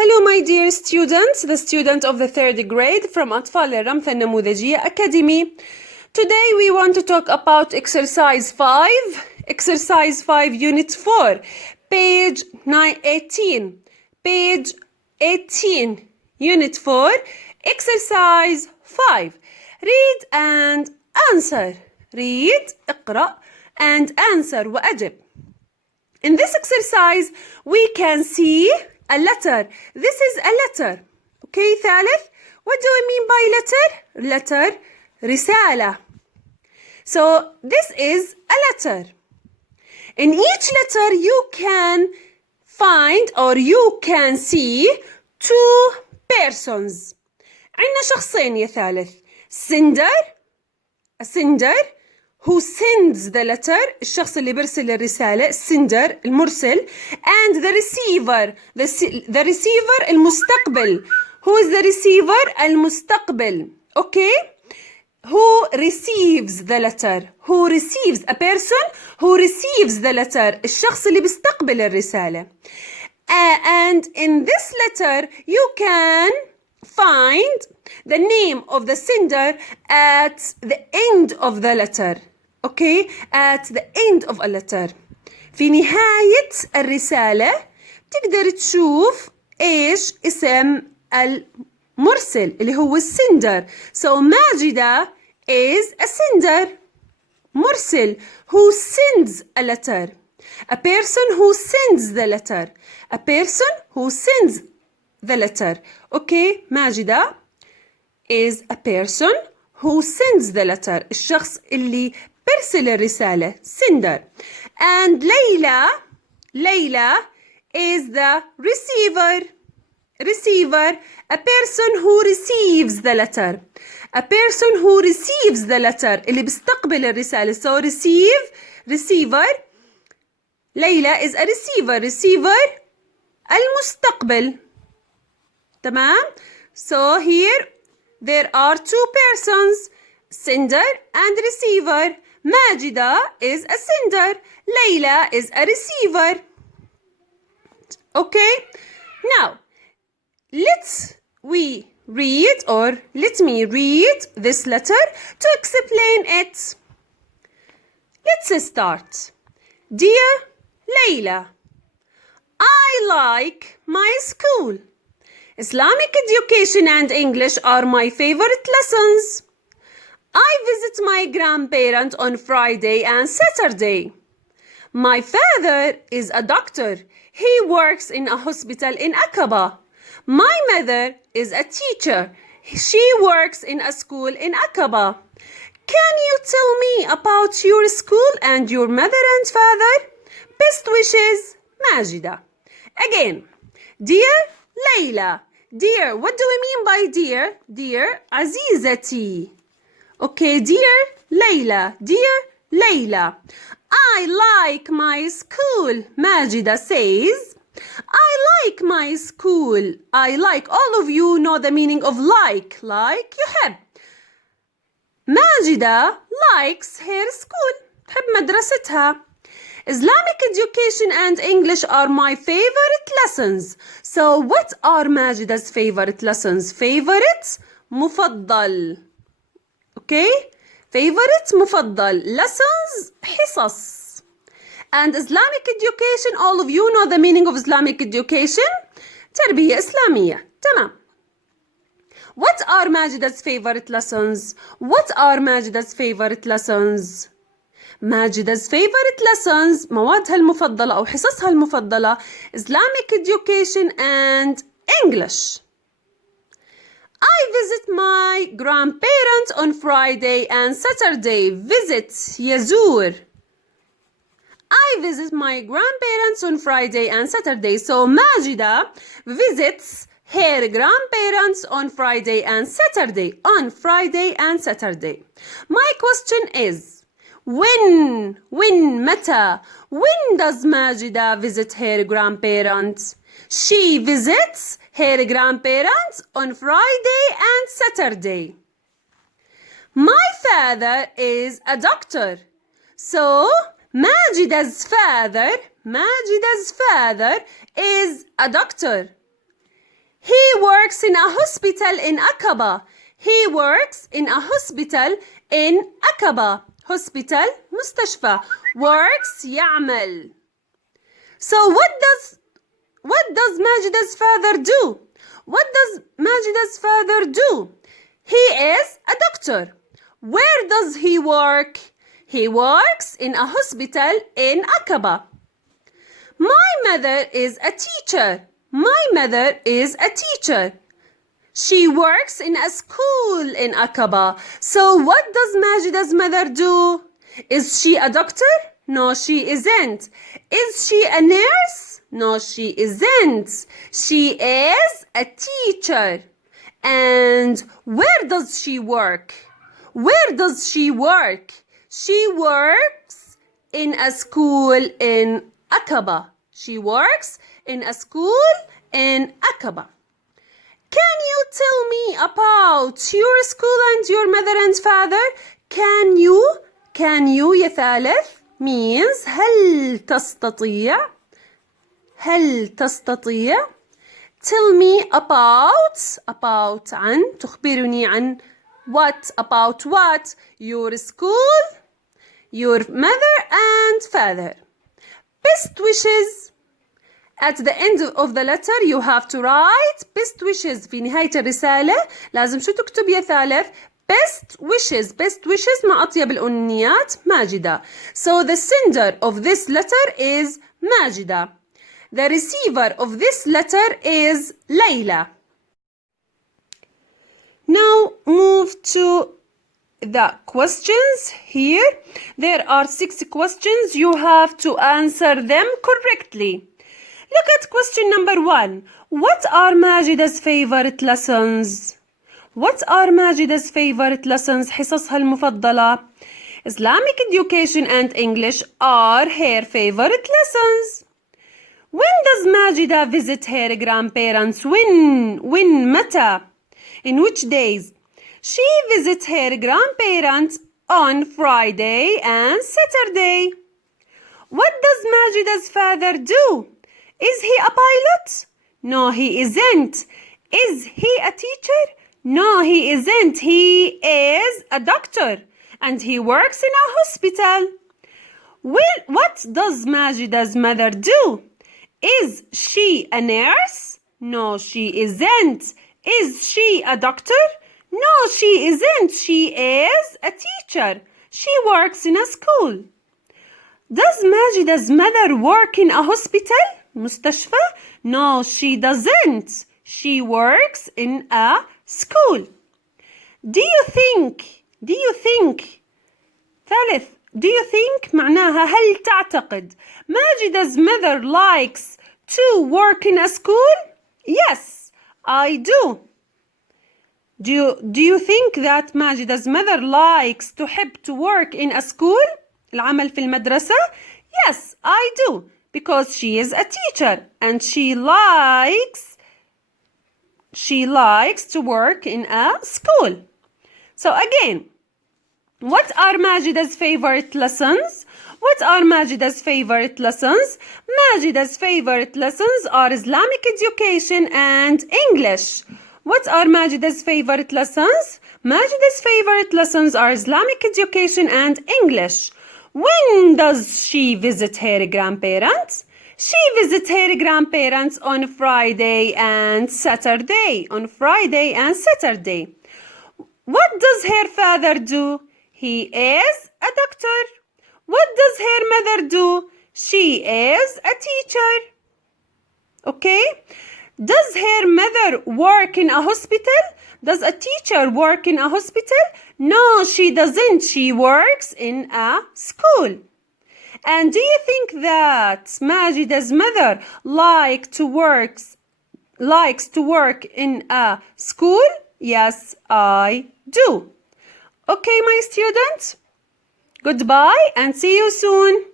Hello my dear students, the student of the third grade from أطفال الرمثة النموذجية Academy. Today we want to talk about exercise 5, unit 4, page 18. Page 18, unit 4, exercise 5. Read and answer. Read, اقرأ, and answer وأجب. In this exercise, we can see a letter. This is a letter. Okay, ثالث. What do we mean by letter? Letter, رسالة. So, this is a letter. In each letter, you can find or you can see two persons. عندنا شخصين يا ثالث. A sender who sends the letter, الشخص اللي بيرسل الرسالة, sender المرسل, and the receiver, the receiver المستقبل. Who is the receiver? المستقبل. Okay? Who receives the letter? Who receives? A person who receives the letter. الشخص اللي بيستقبل الرسالة. And in this letter, you can find the name of the sender at the end of the letter. Okay? At the end of a letter. في نهاية الرسالة تقدر تشوف إيش اسم المرسل اللي هو السندر. So ماجدة is a sender. مرسل who sends a letter. A person who sends the letter. A person who sends the letter. Okay? ماجدة is a person who sends the letter. الشخص اللي برسل الرسالة. Sender. And Layla is the receiver. Receiver. A person who receives the letter. A person who receives the letter. اللي بيستقبل الرسالة. So receiver. Layla is a receiver. Receiver المستقبل. تمام? So here there are two persons, sender and receiver. Majida is a sender. Layla is a receiver. Okay? Now, let me read this letter to explain it. Let's start. Dear Layla, I like my school. Islamic education and English are my favorite lessons. I visit my grandparents on Friday and Saturday. My father is a doctor. He works in a hospital in Aqaba. My mother is a teacher. She works in a school in Aqaba. Can you tell me about your school and your mother and father? Best wishes, Majida. Again, dear Layla. Dear, what do we mean by dear? Dear, Azizati. Okay, dear Layla. Dear Layla. I like my school. Majida says, I like my school. I like. All of you know the meaning of like. Like, يحب. Majida likes her school. تحب مدرستها. Islamic education and English are my favorite lessons. So what are Majida's favorite lessons? Favorite, مفضل. Okay? Favorite, مفضل. Lessons, حصص. And Islamic education, all of you know the meaning of Islamic education? تربية إسلامية. تمام. What are Majida's favorite lessons? What are Majida's favorite lessons? ماجدة favorite lessons موادها المفضلة أو حصصها المفضلة Islamic education and English. I visit my grandparents on Friday and Saturday. Visit يزور. I visit my grandparents on Friday and Saturday. So Majida visits her grandparents on Friday and Saturday. On Friday and Saturday. My question is, when, متى? When does Majida visit her grandparents? She visits her grandparents on Friday and Saturday. My father is a doctor. So, Majida's father is a doctor. He works in a hospital in Aqaba. He works in a hospital in Aqaba. Hospital, مستشفى. Works, يعمل. So what does Majida's father do? What does Majida's father do? He is a doctor. Where does he work? He works in a hospital in Aqaba. My mother is a teacher. My mother is a teacher. She works in a school in Aqaba. So what does Majida's mother do? Is she a doctor? No, she isn't. Is she a nurse? No, she isn't. She is a teacher. And where does she work? Where does she work? She works in a school in Aqaba. She works in a school in Aqaba. Can you tell me about your school and your mother and father? Can you يا ثالث means هل تستطيع tell me about عن تخبرني عن about what your school, your mother and father. Best wishes. At the end of the letter you have to write best wishes. في نهاية الرسالة لازم شو تكتب يا ثالث؟ best wishes مع أطيب الأمنيات ماجدة. So the sender of this letter is ماجدة. The receiver of this letter is Layla. Now move to the questions here. There are 6 questions. You have to answer them correctly. Look at question number 1. What are Majida's favorite lessons? What are Majida's favorite lessons? حصصها المفضلة. Islamic education and English are her favorite lessons. When does Majida visit her grandparents? When? متى? In which days? She visits her grandparents on Friday and Saturday. What does Majida's father do? Is he a pilot? No, he isn't. Is he a teacher? No, he isn't. He is a doctor and he works in a hospital. Well, what does Majida's mother do? Is she a nurse? No, she isn't. Is she a doctor? No, she isn't. She is a teacher. She works in a school. Does Majida's mother work in a hospital? مستشفى? No, she doesn't. She works in a school. Do you think ثالث do you think معناها هل تعتقد Majida's mother likes to work in a school? Yes, I do. Do you think that Majida's mother likes تحب to work in a school? العمل في المدرسة? Yes, I do. Because she is a teacher and she likes to work in a school. So again, what are Majida's favorite lessons? What are Majida's favorite lessons? Majida's favorite lessons are Islamic education and English. What are Majida's favorite lessons? Majida's favorite lessons are Islamic education and English. When does she visit her grandparents? She visits her grandparents on Friday and Saturday. On Friday and Saturday. What does her father do? He is a doctor. What does her mother do? She is a teacher. Okay? Does her mother work in a hospital? Does a teacher work in a hospital? No, she doesn't. She works in a school. And do you think that Majida's mother likes to work in a school? Yes, I do. Okay, my students. Goodbye and see you soon.